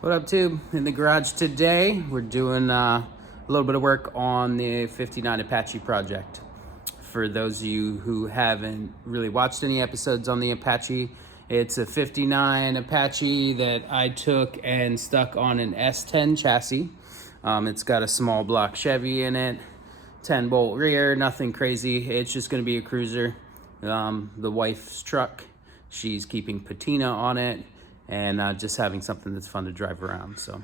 What up, Tube? In the garage today, we're doing a little bit of work on the 59 Apache project. For those of you who haven't really watched any episodes on the Apache, it's a 59 Apache that I took and stuck on an S10 chassis. It's got a small block Chevy in it, 10-bolt rear, nothing crazy. It's just going to be a cruiser. The wife's truck, she's keeping patina on it, and just having something that's fun to drive around. So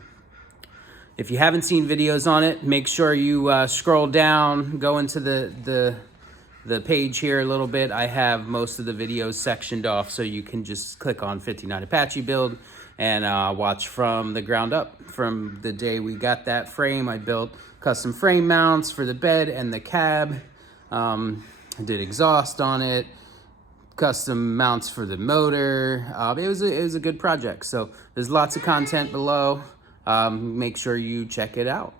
if you haven't seen videos on it, make sure you scroll down, go into the page here a little bit. I have most of the videos sectioned off, so you can just click on 59 Apache build and watch from the ground up. From the day we got that frame, I built custom frame mounts for the bed and the cab. I did exhaust on it, custom mounts for the motor. It was a good project. So there's lots of content below. Make sure you check it out.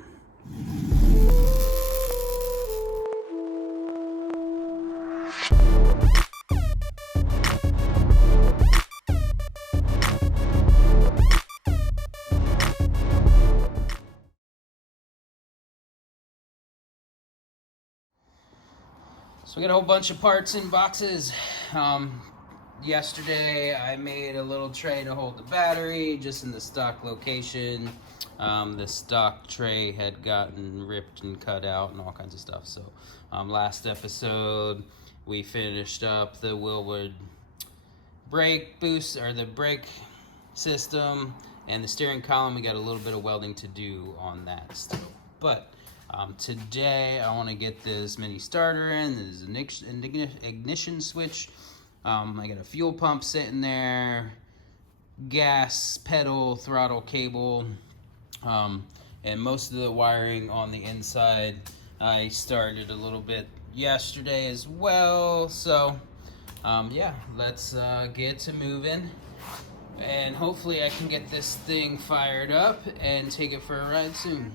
So we got a whole bunch of parts in boxes. Yesterday I made a little tray to hold the battery just in the stock location. The stock tray had gotten ripped and cut out and all kinds of stuff. So last episode we finished up the Willwood brake boost, or the brake system, and the steering column. We got a little bit of welding to do on that still. But today I want to get this mini starter in. There's an ignition switch. I got a fuel pump sitting there, gas pedal, throttle cable, and most of the wiring on the inside I started a little bit yesterday as well. So yeah, let's get to moving, and hopefully I can get this thing fired up and take it for a ride soon.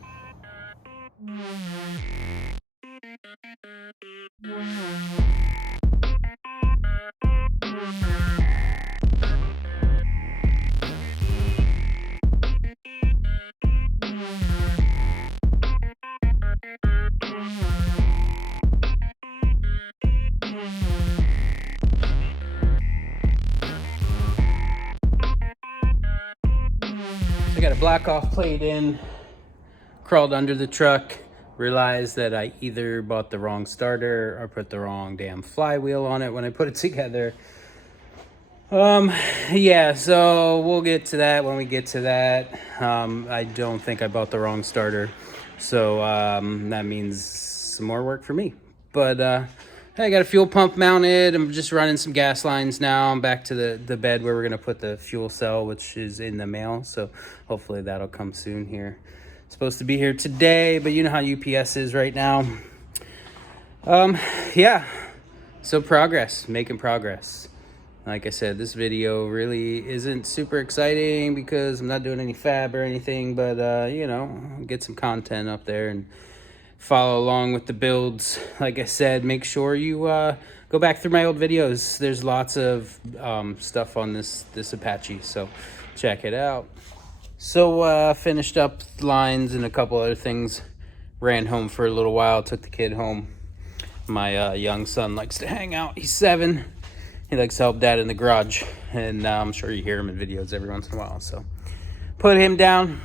I got a black off plate in, crawled under the truck, realized that I either bought the wrong starter or put the wrong damn flywheel on it when I put it together. Yeah, so we'll get to that when we get to that. I don't think I bought the wrong starter, so that means some more work for me. But I got a fuel pump mounted. I'm just running some gas lines now. I'm back to the bed where we're gonna put the fuel cell, which is in the mail, so hopefully that'll come soon here. It's supposed to be here today, but you know how UPS is right now. Yeah, so making progress. Like I said, this video really isn't super exciting because I'm not doing any fab or anything, but you know, get some content up there and follow along with the builds. Like I said, make sure you go back through my old videos. There's lots of stuff on this Apache, so check it out. So finished up lines and a couple other things. Ran home for a little while, took the kid home. My young son likes to hang out. He's 7. He likes to help dad in the garage, and I'm sure you hear him in videos every once in a while. So put him down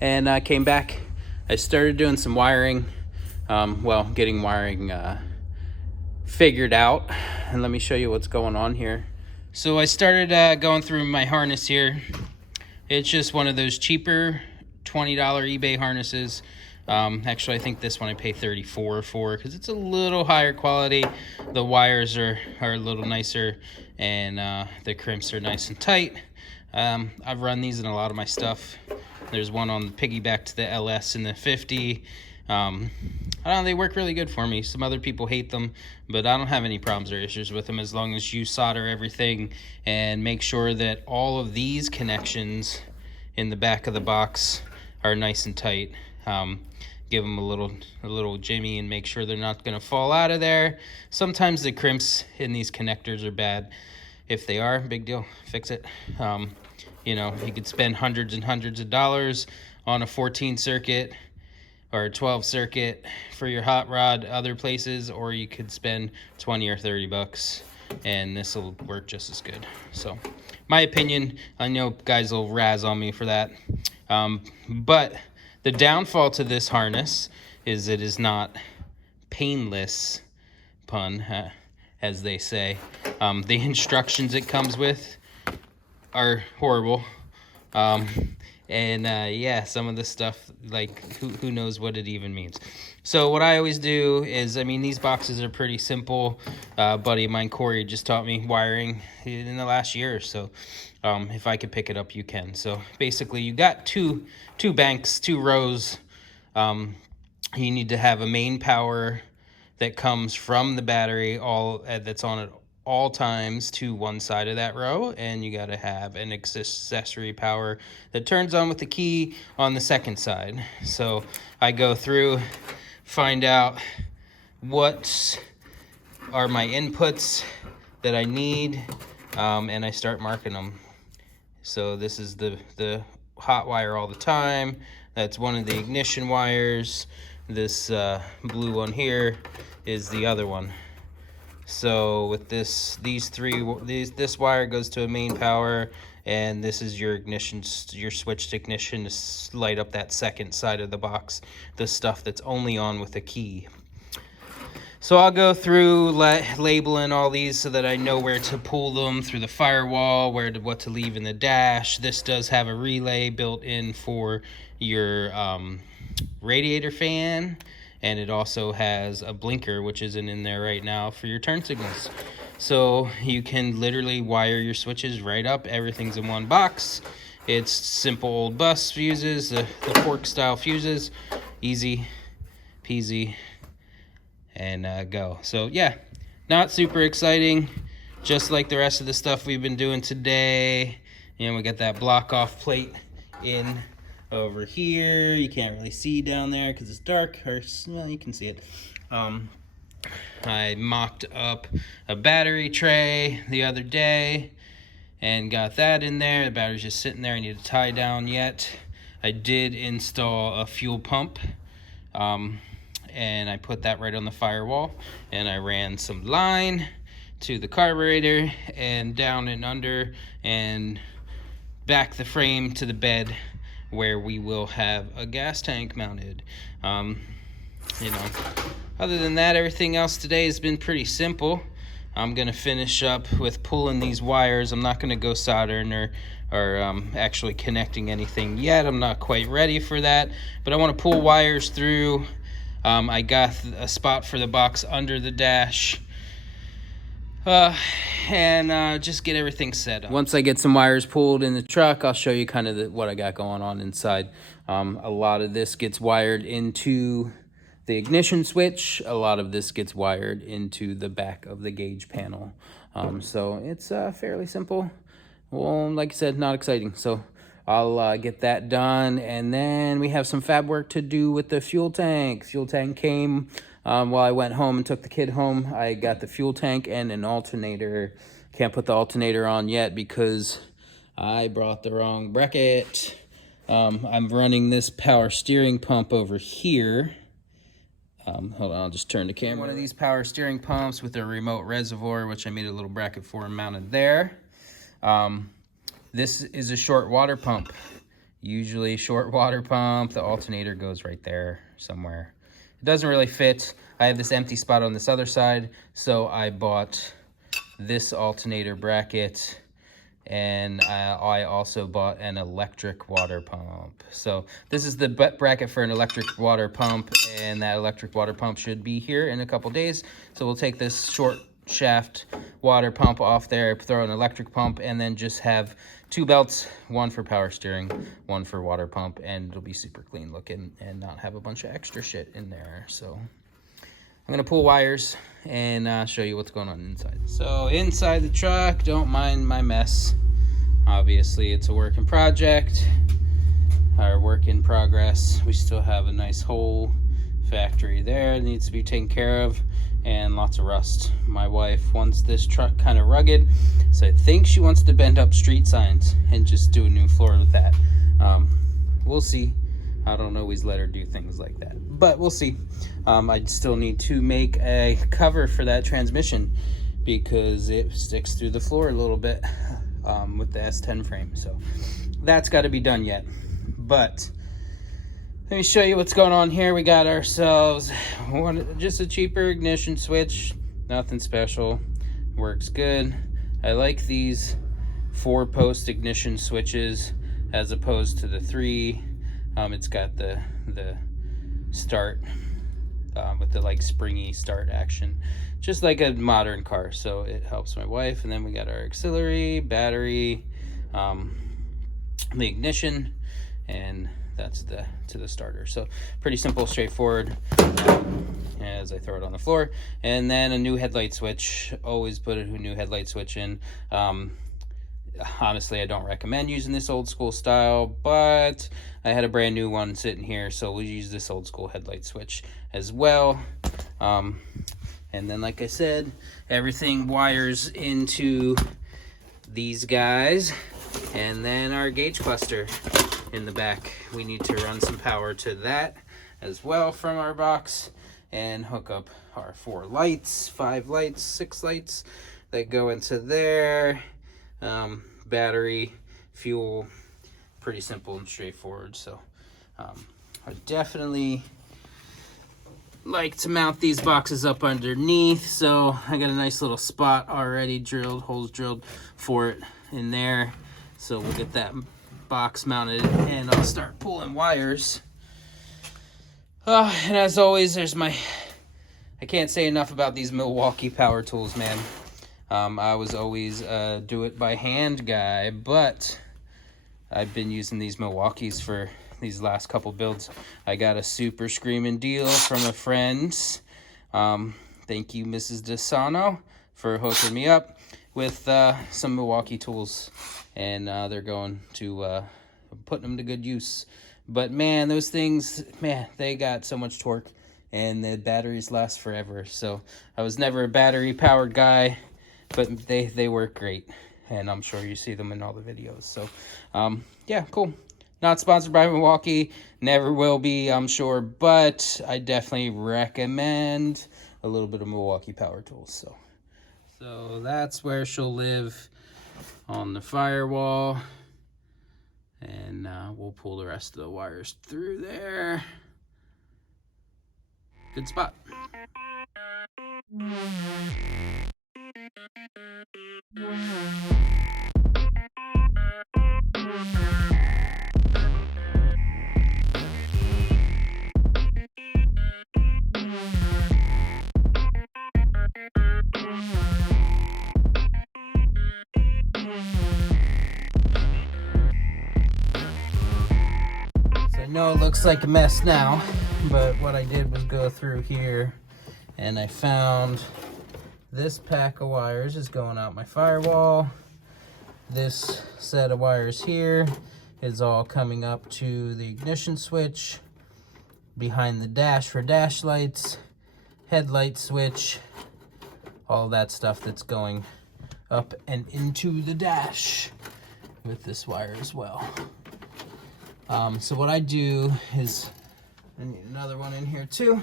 and came back. I started doing some wiring, getting wiring figured out. And let me show you what's going on here. So I started going through my harness here. It's just one of those cheaper $20 eBay harnesses. Actually, I think this one I pay $34 for because it's a little higher quality. The wires are a little nicer, and the crimps are nice and tight. I've run these in a lot of my stuff. There's one on the piggyback to the LS in the 50. I don't know, they work really good for me. Some other people hate them, but I don't have any problems or issues with them as long as you solder everything and make sure that all of these connections in the back of the box are nice and tight. Give them a little jimmy and make sure they're not going to fall out of there. Sometimes the crimps in these connectors are bad. If they are, big deal, fix it. You know, you could spend hundreds and hundreds of dollars on a 14 circuit or a 12 circuit for your hot rod other places, or you could spend 20 or 30 bucks and this will work just as good. So my opinion, I know guys will razz on me for that, but the downfall to this harness is it is not painless, pun, as they say. The instructions it comes with are horrible. Yeah, some of this stuff, like, who knows what it even means. So what I always do is, I mean, these boxes are pretty simple. A buddy of mine, Corey, just taught me wiring in the last year or so. If I could pick it up, you can. So basically, you got two banks, 2 rows. You need to have a main power that comes from the battery, that's on at all times to one side of that row, and you got to have an accessory power that turns on with the key on the second side. So I go through, find out what are my inputs that I need, and I start marking them. So this is the hot wire all the time. That's one of the ignition wires. This blue one here is the other one. So with this wire goes to a main power, and this is your ignition, your switched ignition to light up that second side of the box, the stuff that's only on with a key. So I'll go through labeling all these so that I know where to pull them through the firewall, what to leave in the dash. This does have a relay built in for your radiator fan, and it also has a blinker, which isn't in there right now, for your turn signals. So you can literally wire your switches right up. Everything's in one box. It's simple old bus fuses, the fork style fuses, easy peasy, and go. So yeah, not super exciting, just like the rest of the stuff we've been doing today. You know, we got that block off plate in over here. You can't really see down there because it's dark, or well, you can see it. I mocked up a battery tray the other day and got that in there. The battery's just sitting there. I need to tie down yet. I did install a fuel pump, and I put that right on the firewall, and I ran some line to the carburetor and down and under and back the frame to the bed where we will have a gas tank mounted. You know, other than that, everything else today has been pretty simple. I'm gonna finish up with pulling these wires. I'm not gonna go soldering or actually connecting anything yet. I'm not quite ready for that, but I want to pull wires through. I got a spot for the box under the dash, and just get everything set up. Once I get some wires pulled in the truck, I'll show you kind of what I got going on inside. A lot of this gets wired into the ignition switch. A lot of this gets wired into the back of the gauge panel. So it's fairly simple. Well, like I said, not exciting. So I'll get that done, and then we have some fab work to do with the fuel tank. Fuel tank came while I went home and took the kid home. I got the fuel tank and an alternator. Can't put the alternator on yet because I brought the wrong bracket. I'm running this power steering pump over here. Hold on, I'll just turn the camera. One of these power steering pumps with a remote reservoir, which I made a little bracket for and mounted there. This is a short water pump. Usually short water pump, the alternator goes right there somewhere. It doesn't really fit. I have this empty spot on this other side, so I bought this alternator bracket, and I also bought an electric water pump. So this is the bracket for an electric water pump, and that electric water pump should be here in a couple days. So we'll take this short shaft water pump off there, throw an electric pump, and then just have 2 belts, one for power steering, one for water pump, and it'll be super clean looking and not have a bunch of extra shit in there. So I'm gonna pull wires and show you what's going on inside. So inside the truck, don't mind my mess. Obviously it's a work in project, or work in progress. We still have a nice whole factory there that needs to be taken care of, and lots of rust. My wife wants this truck kind of rugged, so I think she wants to bend up street signs and just do a new floor with that. We'll see. I don't always let her do things like that, but we'll see. I still need to make a cover for that transmission because it sticks through the floor a little bit with the S10 frame, so that's got to be done yet. But let me show you what's going on here. We got ourselves just a cheaper ignition switch, nothing special, works good. I like these 4-post ignition switches as opposed to the 3. It's got the start with the like springy start action, just like a modern car, so it helps my wife. And then we got our auxiliary, battery, the ignition, and that's to the starter. So pretty simple, straightforward, as I throw it on the floor. And then a new headlight switch. Always put a new headlight switch in. Honestly, I don't recommend using this old school style, but I had a brand new one sitting here, so we'll use this old school headlight switch as well. And then, like I said, everything wires into these guys, and then our gauge cluster in the back. We need to run some power to that as well from our box and hook up our 4 lights, 5 lights, 6 lights that go into there. Battery, fuel, pretty simple and straightforward. So I definitely like to mount these boxes up underneath, so I got a nice little spot already drilled, holes drilled for it in there. So we'll get that box mounted and I'll start pulling wires. And as always, there's I can't say enough about these Milwaukee power tools, man. I was always a do it by hand guy, but I've been using these Milwaukees for these last couple builds. I got a super screaming deal from a friend. Thank you, Mrs. DeSano, for hooking me up with some Milwaukee tools, and they're going to putting them to good use. But man, those things, man, they got so much torque, and the batteries last forever. So I was never a battery powered guy, but they work great, and I'm sure you see them in all the videos. So yeah, cool. Not sponsored by Milwaukee, never will be, I'm sure, but I definitely recommend a little bit of Milwaukee power tools. So that's where she'll live, on the firewall, and we'll pull the rest of the wires through there. Good spot. I know it looks like a mess now, but what I did was go through here and I found this pack of wires is going out my firewall. This set of wires here is all coming up to the ignition switch, behind the dash for dash lights, headlight switch, all that stuff that's going up and into the dash with this wire as well. So what I do is, I need another one in here too,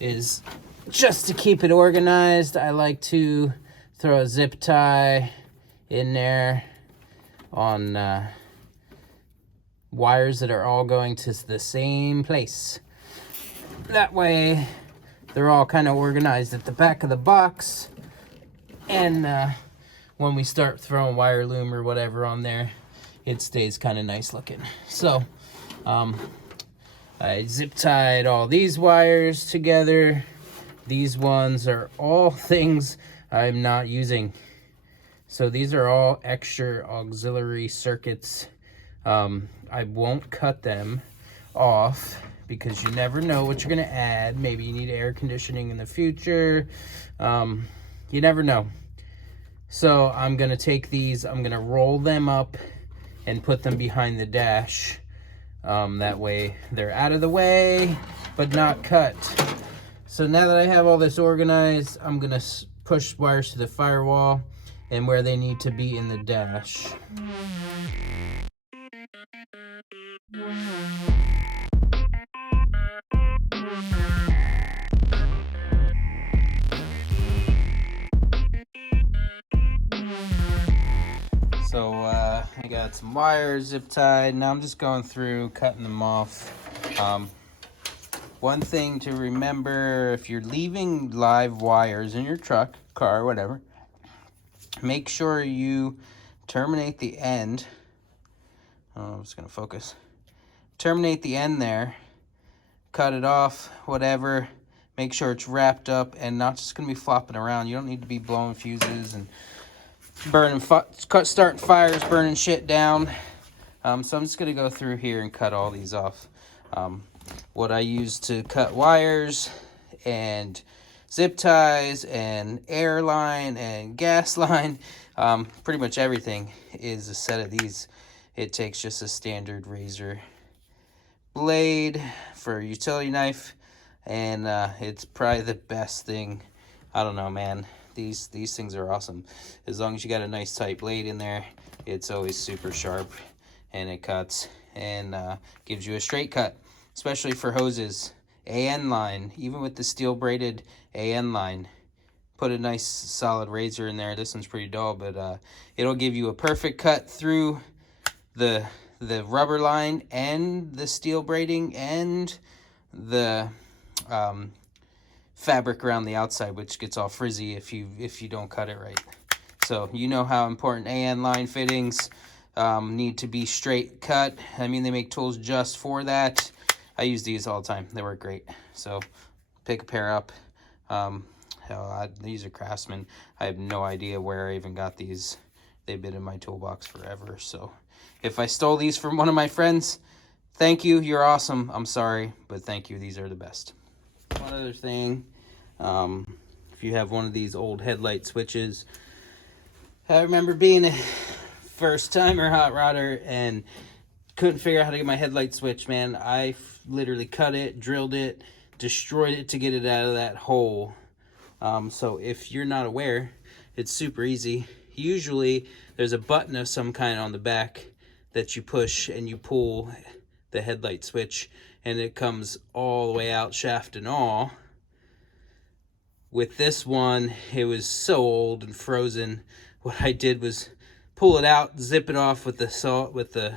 is just to keep it organized, I like to throw a zip tie in there on wires that are all going to the same place. That way they're all kind of organized at the back of the box, and when we start throwing wire loom or whatever on there, it stays kind of nice looking. So I zip tied all these wires together. These ones are all things I'm not using. So these are all extra auxiliary circuits. I won't cut them off because you never know what you're gonna add. Maybe you need air conditioning in the future. You never know. So I'm gonna take these, I'm gonna roll them up and put them behind the dash. That way they're out of the way, but not cut. So now that I have all this organized, I'm gonna push wires to the firewall and where they need to be in the dash. So I got some wires zip tied. Now I'm just going through, cutting them off. One thing to remember, if you're leaving live wires in your truck, car, whatever, make sure you terminate the end. Oh, I'm just gonna focus. Terminate the end there, cut it off, whatever. Make sure it's wrapped up and not just gonna be flopping around. You don't need to be blowing fuses and burning, starting fires, burning shit down. So I'm just gonna go through here and cut all these off. What I use to cut wires and zip ties and air line and gas line, pretty much everything is a set of these. It takes just a standard razor blade for a utility knife, and it's probably the best thing. I don't know, man. These things are awesome. As long as you got a nice tight blade in there, it's always super sharp, and it cuts and gives you a straight cut, especially for hoses. AN line, even with the steel braided AN line, put a nice solid razor in there. This one's pretty dull, but it'll give you a perfect cut through the rubber line and the steel braiding and the fabric around the outside, which gets all frizzy if you don't cut it right. So you know how important AN line fittings need to be straight cut. I mean, they make tools just for that. I use these all the time. They work great. So pick a pair up. These are Craftsman. I have no idea where I even got these. They've been in my toolbox forever. So if I stole these from one of my friends, thank you. You're awesome. I'm sorry, but thank you. These are the best. One other thing, if you have one of these old headlight switches, I remember being a first-timer hot rodder and couldn't figure out how to get my headlight switch, man. I literally cut it, drilled it, destroyed it to get it out of that hole. So if you're not aware, it's super easy. Usually there's a button of some kind on the back that you push and you pull the headlight switch, and it comes all the way out, shaft and all. With this one, it was so old and frozen. What I did was pull it out, zip it off with the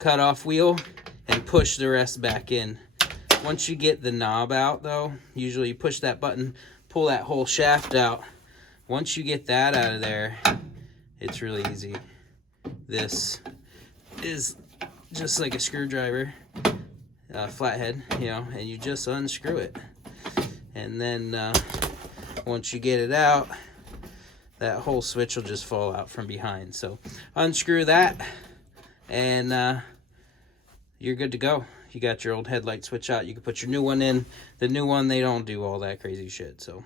cut-off wheel, and push the rest back in. Once you get the knob out, though, usually you push that button, pull that whole shaft out. Once you get that out of there, it's really easy. This is just like a screwdriver, flathead, you know, and you just unscrew it. And then once you get it out, that whole switch will just fall out from behind. So unscrew that, and you're good to go. You got your old headlight switch out. You can put your new one in. The new one, they don't do all that crazy shit. So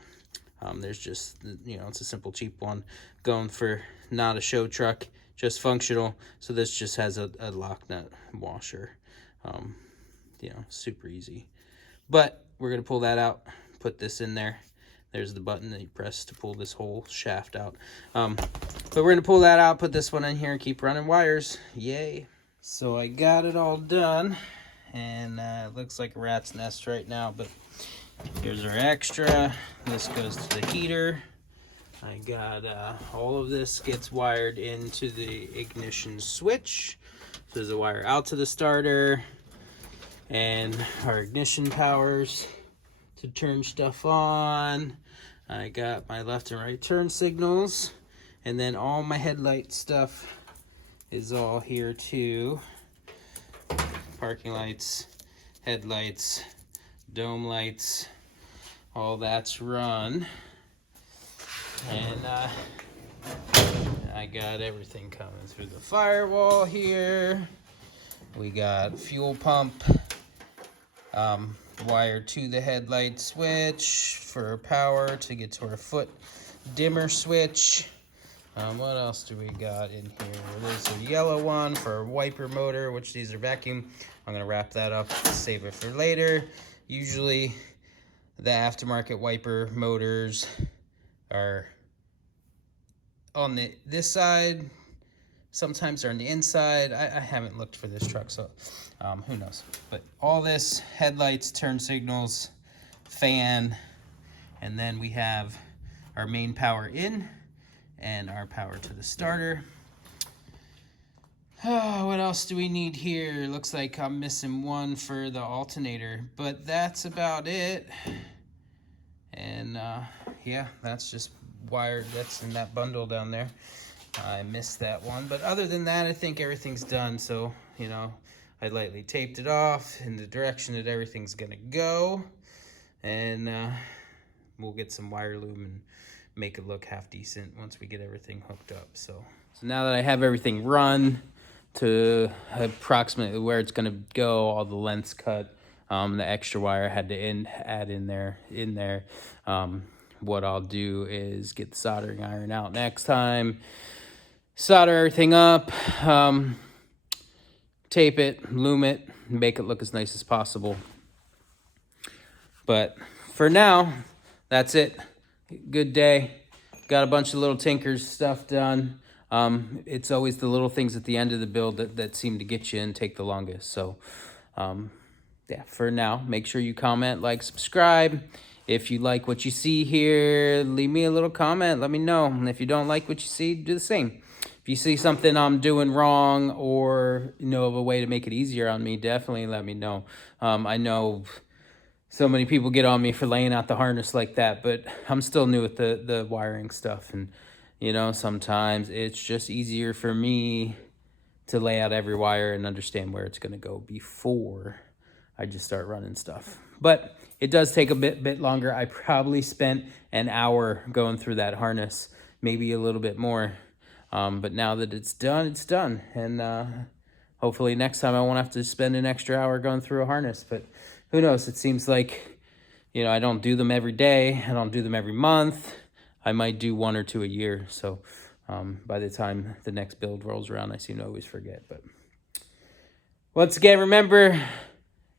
there's just, you know, it's a simple, cheap one. Going for not a show truck, just functional. So this just has a lock nut washer. You know, super easy. But we're going to pull that out, put this in there. There's the button that you press to pull this whole shaft out. But we're going to pull that out, put this one in here, and keep running wires. Yay. So I got it all done, and it looks like a rat's nest right now, but here's our extra. This goes to the heater. I got all of this gets wired into the ignition switch. So there's a wire out to the starter, and our ignition powers to turn stuff on. I got my left and right turn signals, and then all my headlight stuff is all here too. Parking lights, headlights, dome lights, all that's run. And I got everything coming through the firewall here. We got fuel pump wired to the headlight switch for power to get to our foot dimmer switch. What else do we got in here? There's a yellow one for a wiper motor, which these are vacuum. I'm gonna wrap that up, save it for later. Usually The aftermarket wiper motors are on this side. Sometimes they're on the inside. I haven't looked for this truck, so who knows. But all this, headlights, turn signals, fan, and then we have our main power in and our power to the starter. Oh, what else do we need here? Looks like I'm missing one for the alternator, but that's about it. And yeah, that's just wired. That's in that bundle down there. I missed that one, but other than that, I think everything's done. So, you know, I lightly taped it off in the direction that everything's gonna go, and we'll get some wire loom and make it look half decent once we get everything hooked up. So now that I have everything run to approximately where it's gonna go, all the lengths cut, the extra wire I had to add in there. What I'll do is get the soldering iron out next time, solder everything up, tape it, loom it, make it look as nice as possible. But for now, that's it. Good day. Got a bunch of little tinkers stuff done. It's always the little things at the end of the build that seem to get you and take the longest. So yeah, for now, make sure you comment, like, subscribe. If you like what you see here, leave me a little comment. Let me know. And if you don't like what you see, do the same. If you see something I'm doing wrong or know of a way to make it easier on me, definitely let me know. I know so many people get on me for laying out the harness like that, but I'm still new with the wiring stuff. And, you know, sometimes it's just easier for me to lay out every wire and understand where it's going to go before I just start running stuff. But it does take a bit longer. I probably spent an hour going through that harness, maybe a little bit more. But now that it's done, it's done. And hopefully next time I won't have to spend an extra hour going through a harness. But who knows? It seems like, you know, I don't do them every day. I don't do them every month. I might do 1 or 2 a year. So by the time the next build rolls around, I seem to always forget. But once again, remember,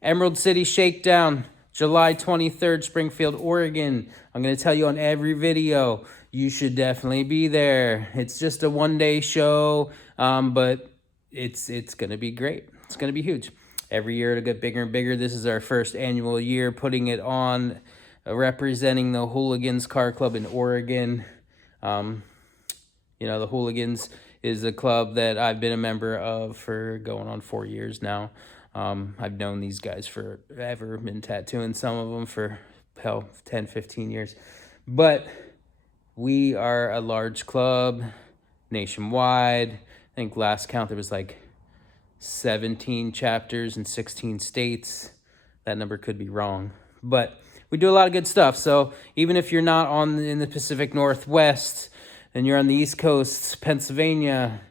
Emerald City Shakedown, July 23rd, Springfield, Oregon. I'm going to tell you on every video, you should definitely be there. It's just a one-day show, but it's going to be great. It's going to be huge. Every year it'll get bigger and bigger. This is our first annual year putting it on, representing the Hooligans Car Club in Oregon. You know, the Hooligans is a club that I've been a member of for going on 4 years now. I've known these guys forever, been tattooing some of them for, hell, 10, 15 years. But we are a large club nationwide. I think last count there was like 17 chapters in 16 states. That number could be wrong. But we do a lot of good stuff. So even if you're not in the Pacific Northwest and you're on the East Coast, Pennsylvania,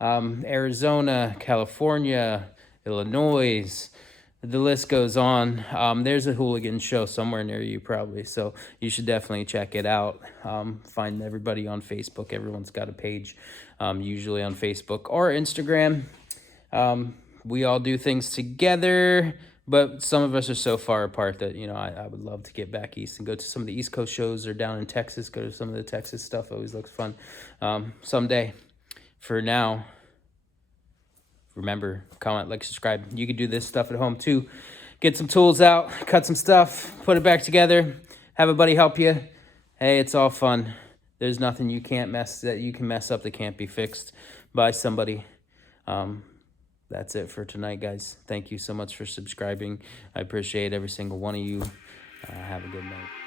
Arizona, California, Illinois, the list goes on. There's a hooligan show somewhere near you probably, so you should definitely check it out. Find everybody on Facebook. Everyone's got a page, usually on Facebook or Instagram. We all do things together, but some of us are so far apart that, you know, I would love to get back east and go to some of the East Coast shows, or down in Texas, go to some of the Texas stuff. Always looks fun. Someday. For now, remember, comment, like, subscribe. You can do this stuff at home too. Get some tools out, cut some stuff, put it back together, have a buddy help you. Hey, it's all fun. There's nothing you can mess up that can't be fixed by somebody. That's it for tonight, guys. Thank you so much for subscribing. I appreciate every single one of you. Have a good night.